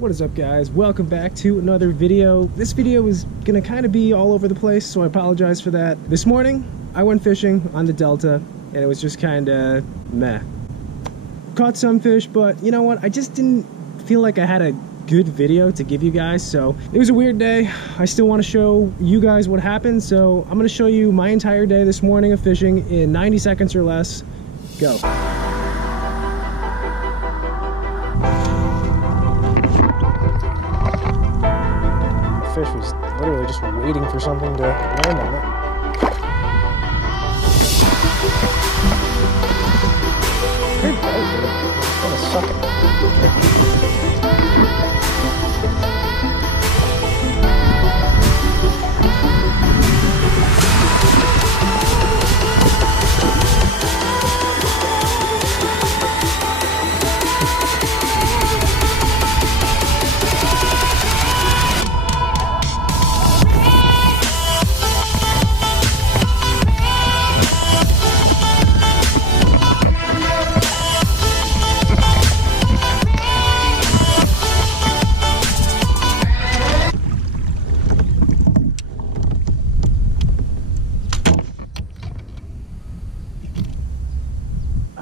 What is up, guys? Welcome back to another video. This video is gonna kind of be all over the place, so I apologize for that. This morning I went fishing on the Delta and it was just kind of meh. Caught some fish, but you know what, I just didn't feel like I had a good video to give you guys, so it was a weird day. I still want to show you guys what happened, so I'm going to show you my entire day this morning of fishing in 90 seconds or less. Go. The fish was literally just waiting for something to land on it. Very bright, dude. It's kind of sucking.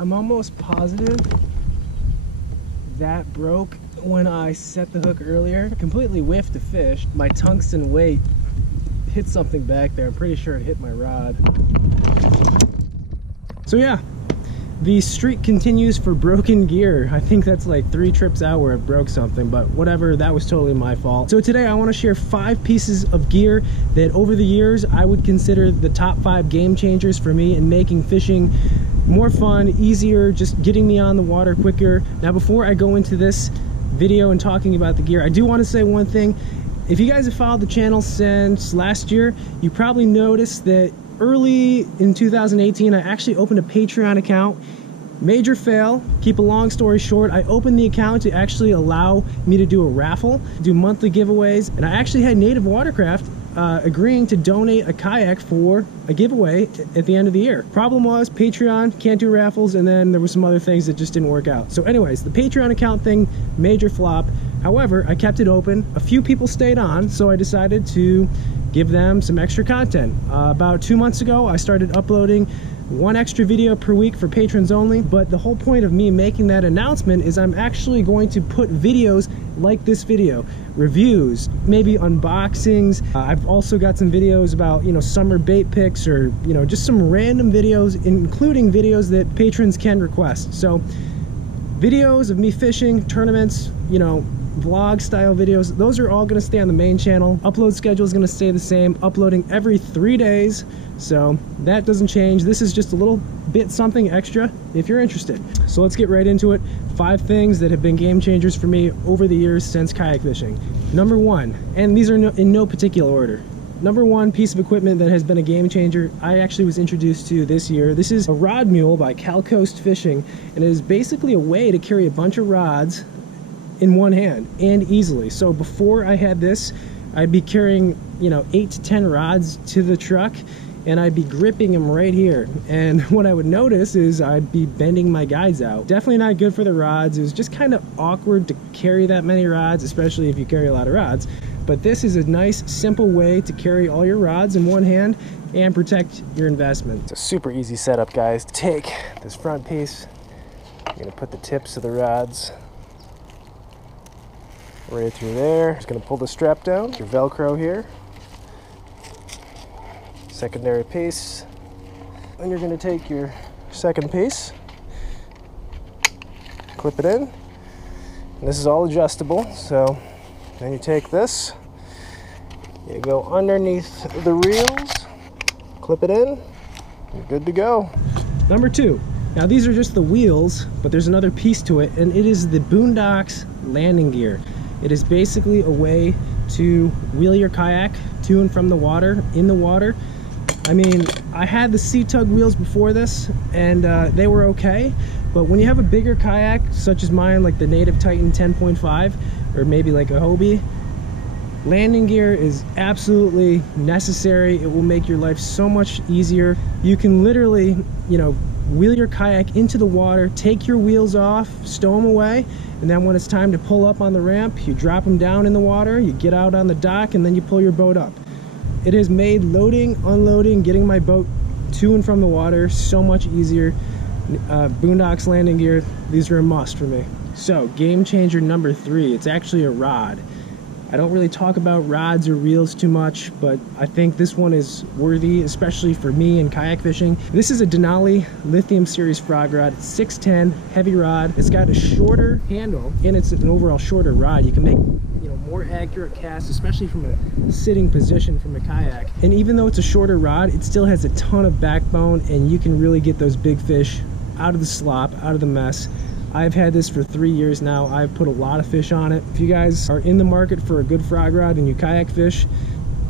I'm almost positive that broke when I set the hook earlier. Completely whiffed the fish. My tungsten weight hit something back there. I'm pretty sure it hit my rod. So yeah, the streak continues for broken gear. I think that's like 3 trips out where it broke something, but whatever, that was totally my fault. So today I want to share 5 pieces of gear that over the years I would consider the top 5 game changers for me in making fishing more fun, easier, just getting me on the water quicker. Now before I go into this video and talking about the gear, I do want to say one thing. If you guys have followed the channel since last year, you probably noticed that early in 2018 I actually opened a Patreon account. Major fail. Keep a long story short, I opened the account to actually allow me to do a raffle, do monthly giveaways, and I actually had Native Watercraft agreeing to donate a kayak for a giveaway at the end of the year. Problem was Patreon can't do raffles, and then there were some other things that just didn't work out. So anyways, the Patreon account thing, major flop. However, I kept it open. A few people stayed on, so I decided to give them some extra content. About 2 months ago, I started uploading 1 extra video per week for patrons only, but the whole point of me making that announcement is I'm actually going to put videos like this video, reviews, maybe unboxings. I've also got some videos about, you know, summer bait picks, or, you know, just some random videos, including videos that patrons can request. So videos of me fishing, tournaments, you know, vlog style videos, those are all going to stay on the main channel. Upload schedule is going to stay the same, uploading every 3 days, so that doesn't change. This is just a little bit something extra if you're interested. So let's get right into it. 5 things that have been game changers for me over the years since kayak fishing. Number 1, and these are in no particular order. Number 1 piece of equipment that has been a game changer, I actually was introduced to this year. This is a rod mule by Cal Coast Fishing, and it is basically a way to carry a bunch of rods in one hand and easily. So before I had this, I'd be carrying, you know, 8 to 10 rods to the truck, and I'd be gripping them right here. And what I would notice is I'd be bending my guides out. Definitely not good for the rods. It was just kind of awkward to carry that many rods, especially if you carry a lot of rods. But this is a nice, simple way to carry all your rods in one hand and protect your investment. It's a super easy setup, guys. Take this front piece. I'm gonna put the tips of the rods right through there. Just gonna pull the strap down, your Velcro here. Secondary piece. Then you're gonna take your second piece, clip it in. And this is all adjustable, so then you take this, you go underneath the reels, clip it in, you're good to go. Number 2. Now these are just the wheels, but there's another piece to it, and it is the Boondocks landing gear. It is basically a way to wheel your kayak to and from the water, in the water. I mean, I had the C-Tug wheels before this, and they were okay, but when you have a bigger kayak, such as mine, like the Native Titan 10.5, or maybe like a Hobie, landing gear is absolutely necessary. It will make your life so much easier. You can literally, you know, wheel your kayak into the water, take your wheels off, stow them away, and then when it's time to pull up on the ramp, you drop them down in the water, you get out on the dock, and then you pull your boat up. It has made loading, unloading, getting my boat to and from the water so much easier. Boondocks landing gear, these are a must for me. So, game changer number 3, it's actually a rod. I don't really talk about rods or reels too much, but I think this one is worthy, especially for me in kayak fishing. This is a Denali Lithium Series frog rod. It's 6'10", heavy rod. It's got a shorter handle, and it's an overall shorter rod. You can make, you know, more accurate casts, especially from a sitting position from a kayak. And even though it's a shorter rod, it still has a ton of backbone, and you can really get those big fish out of the slop, out of the mess. I've had this for 3 years now. I've put a lot of fish on it. If you guys are in the market for a good frog rod and you kayak fish,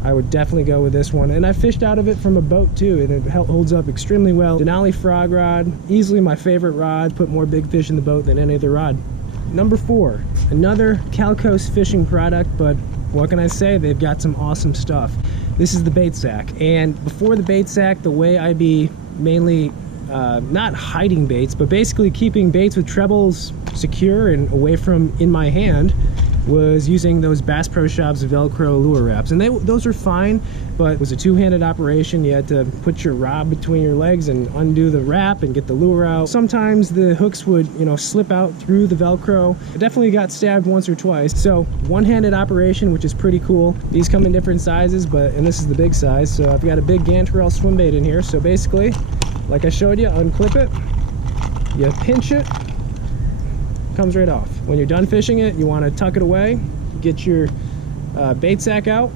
I would definitely go with this one. And I fished out of it from a boat too, and it holds up extremely well. Denali frog rod, easily my favorite rod. Put more big fish in the boat than any other rod. Number 4, another Calco's fishing product, but what can I say? They've got some awesome stuff. This is the bait sack. And before the bait sack, the way I be mainly not hiding baits, but basically keeping baits with trebles secure and away from in my hand, was using those Bass Pro Shops Velcro lure wraps. And those are fine, but it was a two-handed operation. You had to put your rod between your legs and undo the wrap and get the lure out. Sometimes the hooks would, you know, slip out through the Velcro. I definitely got stabbed once or twice. So one-handed operation, which is pretty cool. These come in different sizes, and this is the big size. So I've got a big Gantarel swim bait in here. So basically, like I showed you, unclip it, you pinch it, comes right off. When you're done fishing it, you want to tuck it away, get your bait sack out,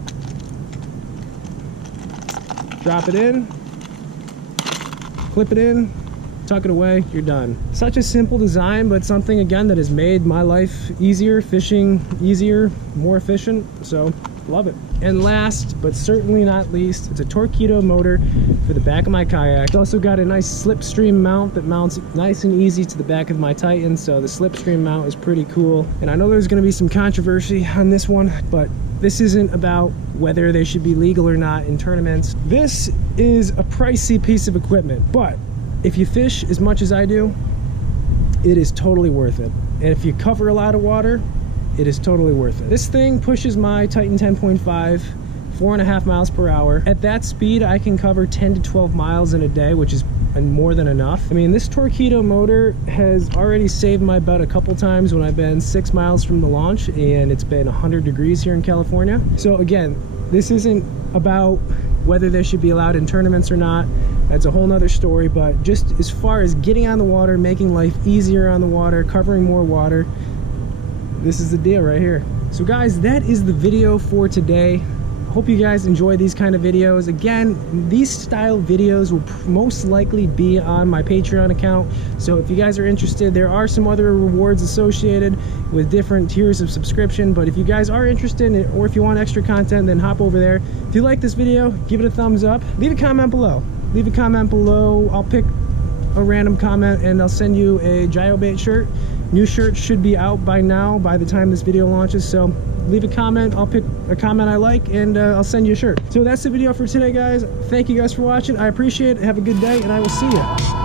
drop it in, clip it in, tuck it away, you're done. Such a simple design, but something again that has made my life easier, fishing easier, more efficient, so love it. And last but certainly not least, it's a Torpedo motor for the back of my kayak. It's also got a nice slipstream mount that mounts nice and easy to the back of my Titan, so the slipstream mount is pretty cool. And I know there's going to be some controversy on this one, but this isn't about whether they should be legal or not in tournaments. This is a pricey piece of equipment, but if you fish as much as I do, it is totally worth it. And if you cover a lot of water, it is totally worth it. This thing pushes my Titan 10.5 4.5 miles per hour. At that speed, I can cover 10 to 12 miles in a day, which is more than enough. I mean, this Torpedo motor has already saved my butt a couple times when I've been 6 miles from the launch and it's been 100 degrees here in California. So again, this isn't about whether they should be allowed in tournaments or not. That's a whole nother story, but just as far as getting on the water, making life easier on the water, covering more water, this is the deal right here. So guys, that is the video for today. Hope you guys enjoy these kind of videos. Again, these style videos will most likely be on my Patreon account. So if you guys are interested, there are some other rewards associated with different tiers of subscription. But if you guys are interested, or if you want extra content, then hop over there. If you like this video, give it a thumbs up. Leave a comment below. Leave a comment below. I'll pick a random comment and I'll send you a GyroBait shirt. New shirts should be out by now, by the time this video launches, so leave a comment. I'll pick a comment I like and I'll send you a shirt. So that's the video for today, guys. Thank you guys for watching. I appreciate it. Have a good day, and I will see you.